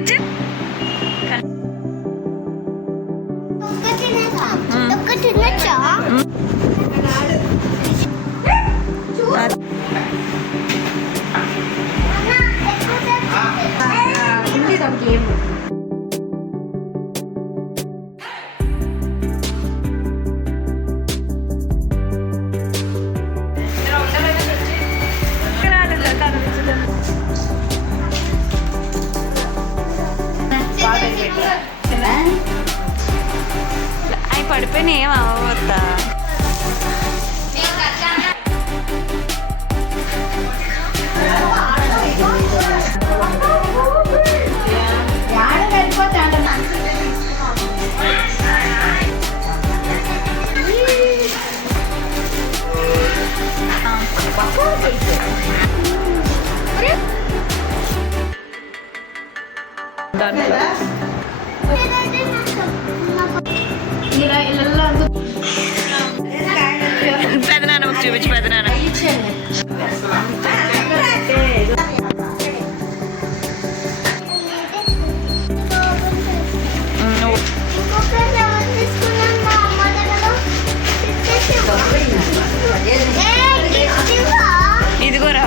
చూపించు. అవి పడిపోయినా ఏం అవ్వద్దా? పెదనాన్న చూపించు. పెదనాన్న ఇదిగోరా.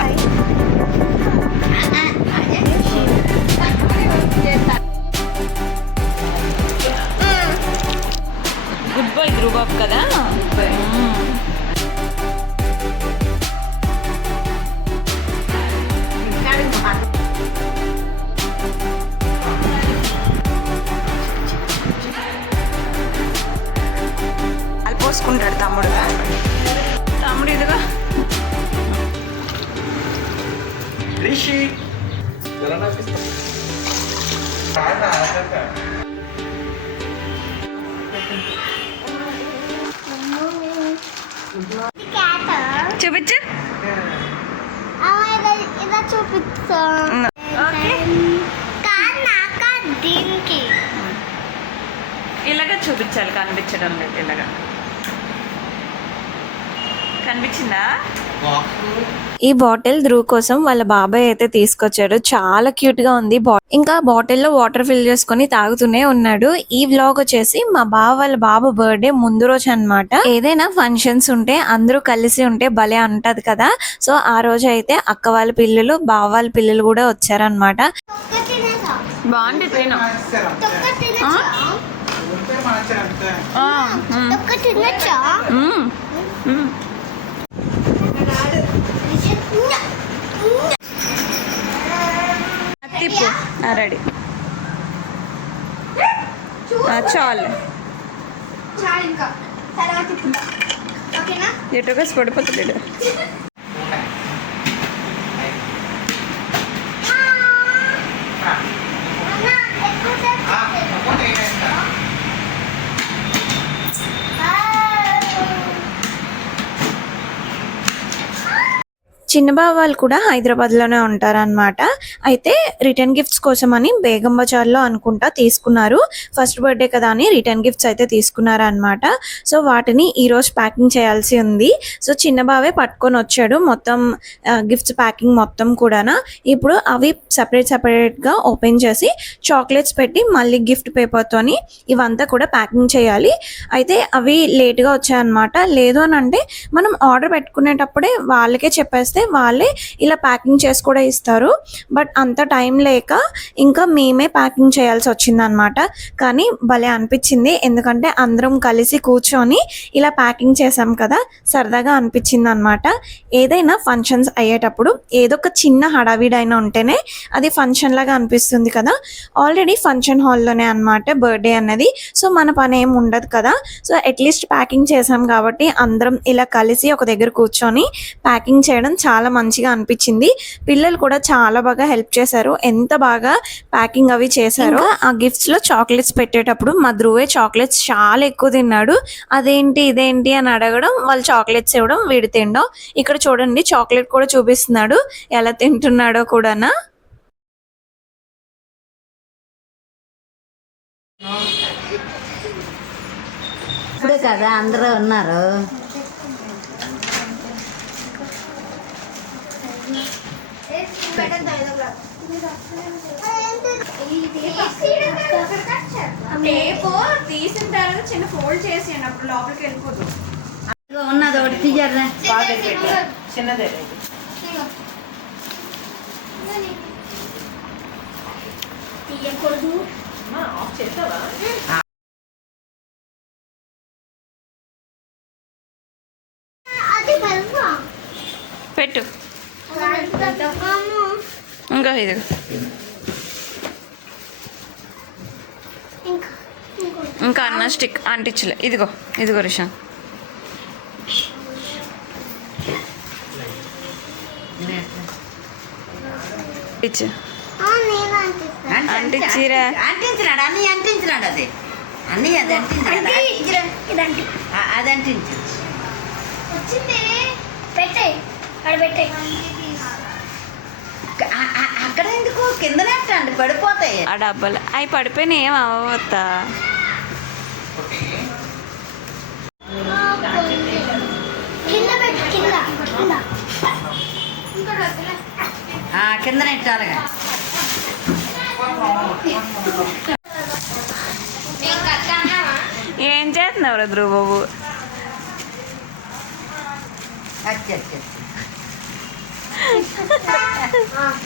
గుడ్ బాయ్ ధ్రుబాబు కదా. పోసుకుంటాడు తమ్ముడు. తమ్ముడు ఇదిగా చూపించు. ఇలాగా చూపించాలి. కనిపించడం లేదు. ఇలాగా కనిపించిందా? ఈ బాటిల్ ధ్రువ్ కోసం వాళ్ళ బాబాయ్ అయితే తీసుకొచ్చాడు. చాలా క్యూట్ గా ఉంది. ఇంకా బాటిల్లో వాటర్ ఫిల్ చేసుకొని తాగుతూనే ఉన్నాడు. ఈ వ్లాగ్ వచ్చేసి మా వాళ్ళ బాబు బర్త్డే ముందు రోజు అన్నమాట. ఏదైనా ఫంక్షన్స్ ఉంటే అందరూ కలిసి ఉంటే భలే ఉంటది కదా. సో ఆ రోజు అయితే అక్క వాళ్ళ పిల్లలు బావ వాళ్ళ పిల్లలు కూడా వచ్చారనమాట. బాగుంది. తిప్పు. రెడీ. చాలు. ఎటుగా పడిపోతుంది. చిన్న బావ వాళ్ళు కూడా హైదరాబాద్లోనే ఉంటారనమాట. అయితే రిటర్న్ గిఫ్ట్స్ కోసం అని బేగం బజార్లో అనుకుంటా తీసుకున్నారు. ఫస్ట్ బర్త్డే కదా అని రిటర్న్ గిఫ్ట్స్ అయితే తీసుకున్నారు అనమాట. సో వాటిని ఈరోజు ప్యాకింగ్ చేయాల్సి ఉంది. సో చిన్న బావే పట్టుకొని వచ్చాడు మొత్తం గిఫ్ట్స్ ప్యాకింగ్ మొత్తం కూడా. ఇప్పుడు అవి సపరేట్గా ఓపెన్ చేసి చాక్లెట్స్ పెట్టి మళ్ళీ గిఫ్ట్ పేపర్తోని ఇవంతా కూడా ప్యాకింగ్ చేయాలి. అయితే అవి లేట్గా వచ్చాయన్నమాట. లేదు అని అంటే మనం ఆర్డర్ పెట్టుకునేటప్పుడే వాళ్ళకే చెప్పేస్తే వాళ్ళే ఇలా ప్యాకింగ్ చేసి కూడా ఇస్తారు. బట్ అంత టైం లేక ఇంకా మేమే ప్యాకింగ్ చేయాల్సి వచ్చిందనమాట. కానీ భలే అనిపించింది. ఎందుకంటే అందరం కలిసి కూర్చొని ఇలా ప్యాకింగ్ చేసాం కదా, సరదాగా అనిపించింది అనమాట. ఏదైనా ఫంక్షన్స్ అయ్యేటప్పుడు ఏదో ఒక చిన్న హడావిడైనా ఉంటేనే అది ఫంక్షన్ లాగా అనిపిస్తుంది కదా. ఆల్రెడీ ఫంక్షన్ హాల్లోనే అనమాట బర్త్డే అన్నది. సో మన పని ఏమి ఉండదు కదా. సో అట్లీస్ట్ ప్యాకింగ్ చేసాం కాబట్టి అందరం ఇలా కలిసి ఒక దగ్గర కూర్చొని ప్యాకింగ్ చేయడం చాలా మంచిగా అనిపించింది. పిల్లలు కూడా చాలా బాగా హెల్ప్ చేశారు. ఎంత బాగా ప్యాకింగ్ అవి చేశారు. ఆ గిఫ్ట్స్ లో చాక్లెట్స్ పెట్టేటప్పుడు మా ధ్రువే చాక్లెట్స్ చాలా ఎక్కువ తిన్నాడు. అదేంటి ఇదేంటి అని అడగడం, వాళ్ళు చాక్లెట్స్ ఇవ్వడం, వీడి తినడం. ఇక్కడ చూడండి చాక్లెట్ కూడా చూపిస్తున్నాడు ఎలా తింటున్నాడో కూడానా. ఇప్పుడే కదా అందరూ ఉన్నారు. టేపు తీసిన తర్వాత చిన్న ఫోల్డ్ చేసేయండి, అప్పుడు లోపలికి వెళ్ళిపోదు. ఇదిగో ఉన్నది ఒకటి తీయర్రా. చిన్నదే తీయకూడదు. ఆఫ్ చేస్తావా? అది బల్బా పెట్టు అమ్మ. ఇంకా ఇది ఇంకా ఇంకా అన్న స్టిక్ అంటించలే. ఇదిగో ఇదిగో రిషా. ఇచ్చు నేను అంటిస్తాను. అంటించిరా. అంటించినాడు అన్నీ అంటించినాడు. అది అన్నీ అది అంటించినాడు. ఇదండి అది అంటించు. వచ్చింది. పెట్టే అక్కడ పెట్టే. అక్కడ ఎందుకు కిందనే అండి పడిపోతాయి. ఆ డబ్బాలు అవి పడిపోయినా ఏం అవ్వవద్దా? కింద పెట్టు. కింద కింద కిందనే ఇట్టాలిగా. ఏం చేస్తున్నావు ధ్రువ బాబు? అచ్చ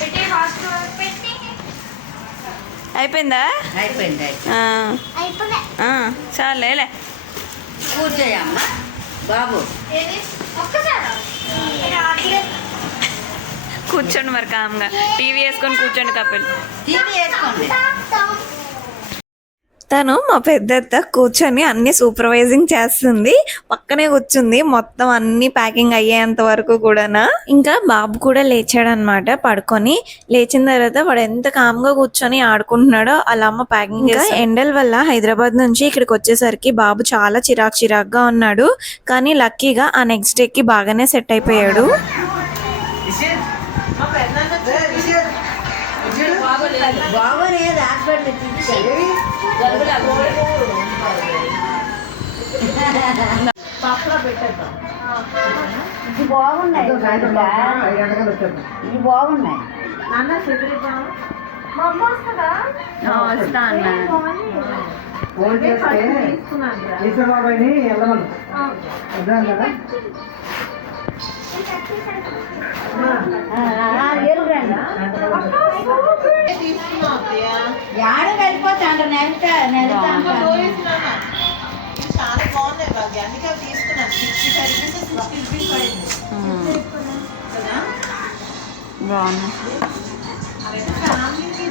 పెట్టే ఫాస్ట్ పెట్టి. అయిపోయిందా? అయిపోయింది. అయిపోలే. చాలేలే. కూర్చోయమ్మా బాబు. ఒక్కసారి కూర్చోండి మరి కామ్గా. టీవీ వేసుకొని కూర్చోండి కపిల్. టీవీ వేసుకోండి. తను మా పెద్దత్త కూర్చొని అన్ని సూపర్వైజింగ్ చేస్తుంది, పక్కనే కూర్చుంది మొత్తం అన్ని ప్యాకింగ్ అయ్యేంత వరకు కూడా. ఇంకా బాబు కూడా లేచాడనమాట పడుకొని. లేచిన తర్వాత వాడు ఎంత కామ్గా కూర్చొని ఆడుకుంటున్నాడో అలా అమ్మ ప్యాకింగ్. ఇంకా ఎండల వల్ల హైదరాబాద్ నుంచి ఇక్కడికి వచ్చేసరికి బాబు చాలా చిరాకుగా ఉన్నాడు, కానీ లక్కీగా ఆ నెక్స్ట్ డేకి బాగానే సెట్ అయిపోయాడు. బాబుని హాస్పిటల్ తీసుకెళ్ళి ఇది బాగున్నాయి. ఇది బాగున్నాయి. వస్తా అన్నాను. ఫోన్ చేస్తే ఈశ్వర్ బాబాయ్ని వెళ్ళమను. అర్థం కదా? యాడ వెళ్ళిపోతా అంట. నెలతా చాలా బాగున్నాయి బాగా, అందుకే అవి తీసుకున్నాను. 65 రూపీస్ 60 రూపీస్ పడింది కదా. బాగున్నా. ఫ్యామిలీకి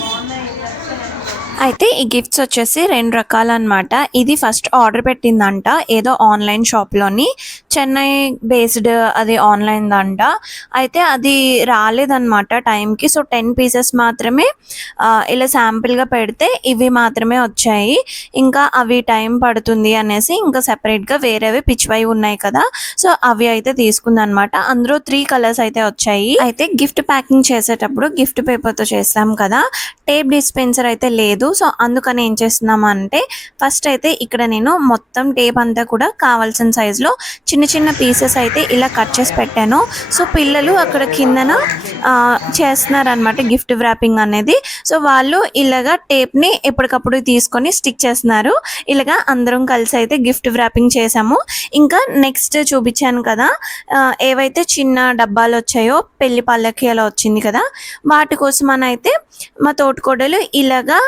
బాగున్నాయి. అయితే ఈ గిఫ్ట్స్ వచ్చేసి 2 రకాలు అనమాట. ఇది ఫస్ట్ ఆర్డర్ పెట్టిందంట ఏదో ఆన్లైన్ షాప్లోని, చెన్నై బేస్డ్ అది ఆన్లైన్ దంట. అయితే అది రాలేదన్నమాట టైంకి. సో 10 పీసెస్ మాత్రమే ఇలా శాంపిల్గా పెడితే ఇవి మాత్రమే వచ్చాయి. ఇంకా అవి టైం పడుతుంది అనేసి ఇంకా సెపరేట్గా వేరేవి పిచ్చివై ఉన్నాయి కదా, సో అవి అయితే తీసుకుందనమాట. అందులో 3 కలర్స్ అయితే వచ్చాయి. అయితే గిఫ్ట్ ప్యాకింగ్ చేసేటప్పుడు గిఫ్ట్ పేపర్తో చేస్తాం కదా, టేప్ డిస్పెన్సర్ అయితే లేదు. సో అందుకని ఏం చేస్తున్నామంటే ఫస్ట్ అయితే ఇక్కడ నేను మొత్తం టేప్ అంతా కూడా కావాల్సిన సైజులో చిన్న చిన్న పీసెస్ అయితే ఇలా కట్ చేసి పెట్టాను. సో పిల్లలు అక్కడ కిందన చేస్తున్నారనమాట గిఫ్ట్ వ్రాపింగ్ అనేది. సో వాళ్ళు ఇలాగా టేప్ని ఎప్పటికప్పుడు తీసుకొని స్టిక్ చేస్తున్నారు. ఇలాగా అందరం కలిసి అయితే గిఫ్ట్ వ్రాపింగ్ చేసాము. ఇంకా నెక్స్ట్ చూపించాను కదా ఏవైతే చిన్న డబ్బాలు వచ్చాయో పెళ్లి పల్లకి అలా వచ్చింది కదా, వాటి కోసం అని అయితే మా తోటికోడలు ఇలాగా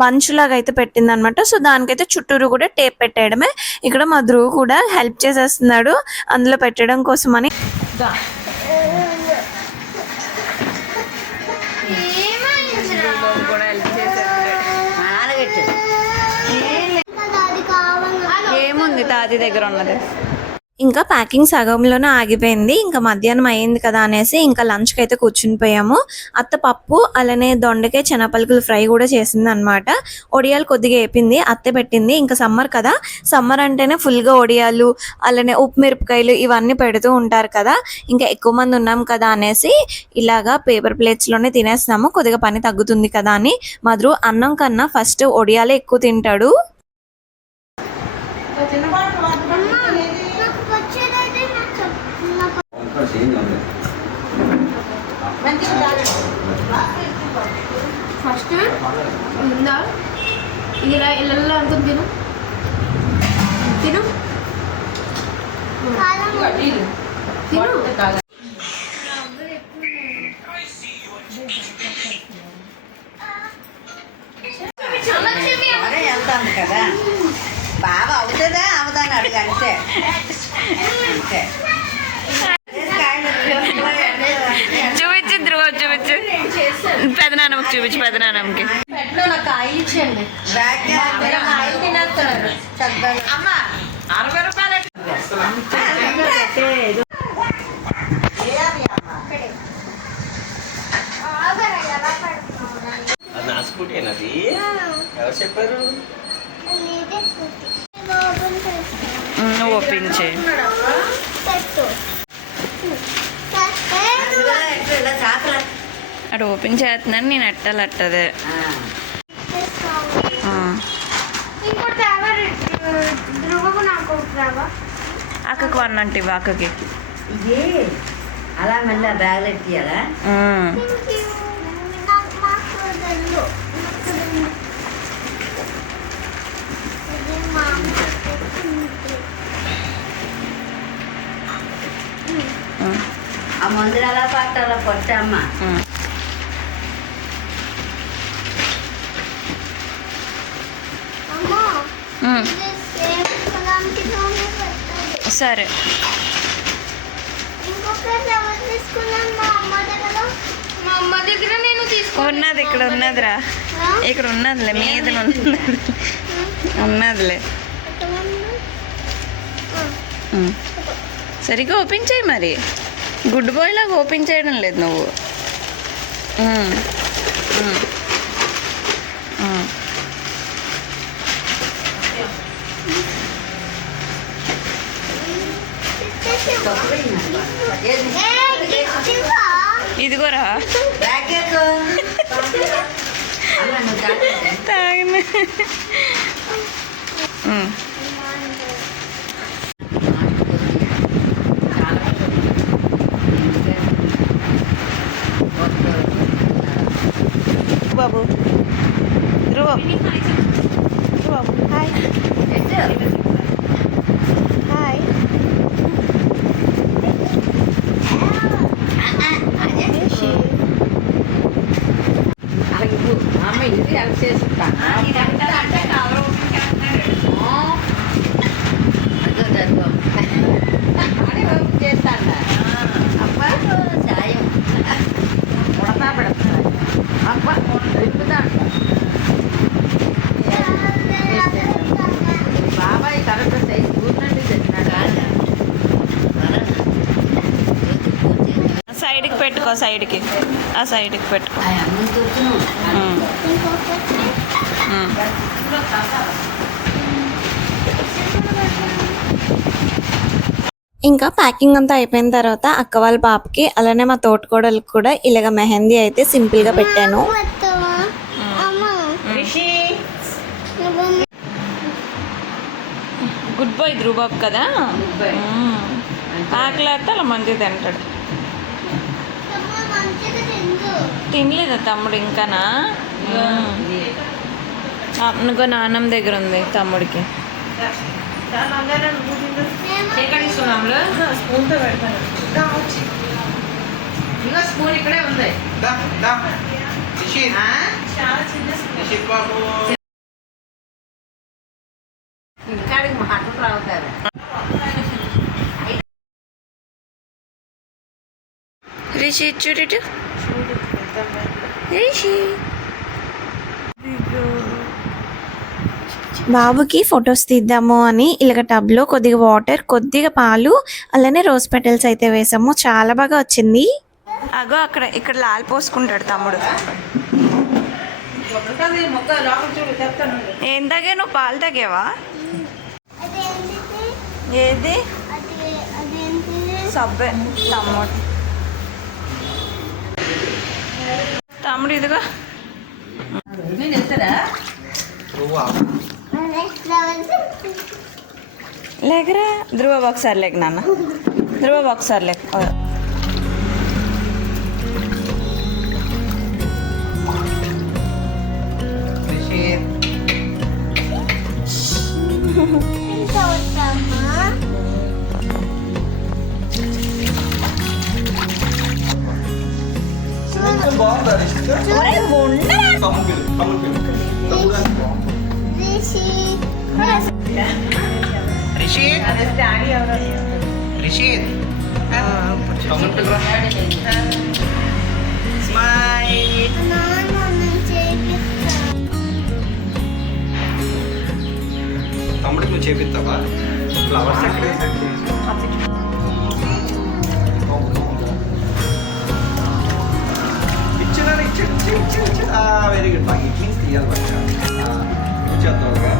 బంచ్ లాగా అయితే పెట్టింది అనమాట. సో దానికైతే చుట్టూరు కూడా టేప్ పెట్టేయడమే. ఇక్కడ మా ధ్రువ్ కూడా హెల్ప్ చేసేస్తున్నాడు అందులో పెట్టడం కోసం అని. కూడా హెల్ప్ చేసేది. అది కావాలి. ఏముంది తాతి దగ్గర ఉన్నది. ఇంకా ప్యాకింగ్ సగంలోనే ఆగిపోయింది. ఇంకా మధ్యాహ్నం అయింది కదా అనేసి ఇంకా లంచ్కి అయితే కూర్చుని పోయాము. అత్త పప్పు అలానే దొండకాయ శనగపలుకులు ఫ్రై కూడా చేసింది అనమాట. ఒడియాలు కొద్దిగా వేపింది, అత్తే పెట్టింది. ఇంకా సమ్మర్ కదా, సమ్మర్ అంటేనే ఫుల్గా ఒడియాలు అలానే ఉప్పు మిరపకాయలు ఇవన్నీ పెడుతూ ఉంటారు కదా. ఇంకా ఎక్కువ మంది ఉన్నాం కదా అనేసి ఇలాగా పేపర్ ప్లేట్స్లోనే తినేస్తున్నాము, కొద్దిగా పని తగ్గుతుంది కదా అని. మధురు అన్నం కన్నా ఫస్ట్ ఒడియాలే ఎక్కువ తింటాడు. నాకు వచ్చేదైతే నాకు మంచిగా ఫస్ట్ ఉందా ఇలా ఇళ్ళల్లో అనుకుని తిను తిను తిను ఎవరే వెళ్తాను కదా బాగా అవుతుందా అవదాని అడుగు అంతే అంతే చూపించు ధ్రువ చూపించు పెదనాన్నమ్మకి చూపించు పెదనాన్నమ్మకి ఆయిల్ ఇచ్చేయండి ఆయిల్ తినేస్తున్నారు చక్కగా అమ్మ 60 రూపాయలు నా స్కూటీ అది ఎవరు చెప్పారు? నువ్వు ఒప్పించే ఇలా చాకలా అటు ఓపెన్ చేస్తున్నాను నేను అట్టదే ఇంకోటి రావా ధ్రువకు నాకు ఒకటి రావా అక్కకు అన్నంటి అక్కకి ఇది అలా మళ్ళీ ఆ బ్యాగ్లో ఎట్టియాలా ఆ మందులు అలా పట్టాలా పొట్టమ్మ సరే మా అమ్మ దగ్గర నేను ఉన్నది ఇక్కడ ఉన్నదిరా ఇక్కడ ఉన్నదిలే మీద ఉన్నదిలే సరిగ్గా ఓపెన్ చేయి మరి గుడ్ బాయ్ లాగా ఓపెన్ చేయడం లేదు నువ్వు ఇదిగోరా తాగిన బాబు ధ్రువ బాబు హాయ్ హాయ్ అమ్మ ఇది హెల్ప్ చేస్తా చేస్తాను అబ్బా సాయం ఉడతా పెడతా అబ్బా తిప్పుతా బాబాయ్ కరెక్ట్ సైజ్ కూర్చోండి తెచ్చినాడు సైడ్కి పెట్టుకో సైడ్కి ఆ సైడ్కి పెట్టుకో ఇంకా ప్యాకింగ్ అంతా అయిపోయిన తర్వాత అక్క వాళ్ళ పాపకి అలానే మా తోటకోడలికి కూడా ఇలాగ మెహందీ అయితే సింపుల్గా పెట్టాను. గుడ్ బాయ్ ధ్రుబాబు కదా ఆకలేస్తే అలా మంచిగా తింటాడు. తినలేదా తమ్ముడు ఇంకానా? అనుకో నాన్నమ్మ దగ్గర ఉంది తమ్ముడికి. స్పూన్తో పెడతాను. ఇగో స్పూన్ ఇక్కడే ఉంది. చాలా చిన్న స్పూన్. ఇంకాడికి మాటలు రావుతారు. రిషి చూడు రిషి బాబుకి ఫొటోస్ తీద్దాము అని ఇలాగ టబ్లో కొద్దిగా వాటర్ కొద్దిగా పాలు అలానే రోజ్ పెటల్స్ అయితే వేసాము. చాలా బాగా వచ్చింది. అగో అక్కడ ఇక్కడ లాల్ పోసుకుంటాడు తమ్ముడు. ఏం తాగా నువ్వు? పాలు తాగేవా? ఏది సబ్బే తమ్ముడు. తమ్ముడు ఇదిగో లేకరా ధ్రువ ఒకసారి లేక నాన్న ధ్రువ ఒకసారి లేక బాగుందా రిషిత్? ఒరేయ్, ఉండరా? తమ్ముడు పిలు, తమ్ముడు పిలు. తమ్ముడు అంటే బాగుంది. రిషిత్ తమ్ముడు పిలురా. స్మైల్. తమ్ముడికి నువ్వు చేపిస్తావా? ఫ్లవర్స్ ఎక్కడ సెట్ చేసి వెరీ గుడ్. బాగా ఇట్లా తీయాలి బాగా చేద్దాంగా.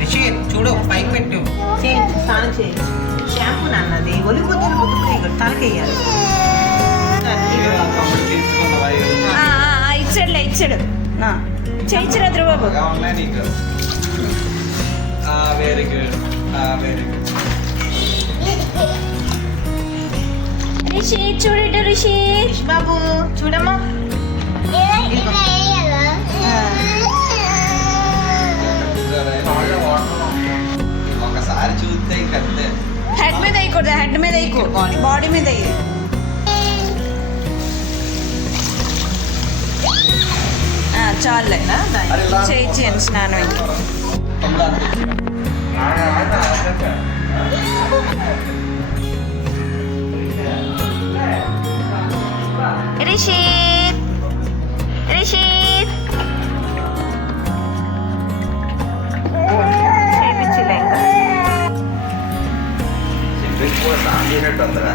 రిషిత్ చూడు పైకి పెట్టు స్నానం చేయి షాంపూ నాన్నది ఒలిపోతున్న ముద్దు తలకేయాలి తమ్ముడికి ఇచ్చుకున్నావా? ఇచ్చాడులే, ఇచ్చాడు. చేయించరా ధ్రువబాబు. బాగా ఉన్నాయి నీకు. Very good, very good. Rishi చూడట, రిషి బాబు చూడమ్మా ఒకసారి చూస్తే ఇంకంతే. హెడ్ మీద వేయకూడదు, హెడ్ మీద వేయకూడదు, బాడీ మీద వేయి. చాలులే, చేయించండి స్నానం. తమ్ముడు అంతే. రిషిత్, రిషిత్ చేయించలే ఇంకా. ఎక్కువ స్నానం చేసినట్టు అందరా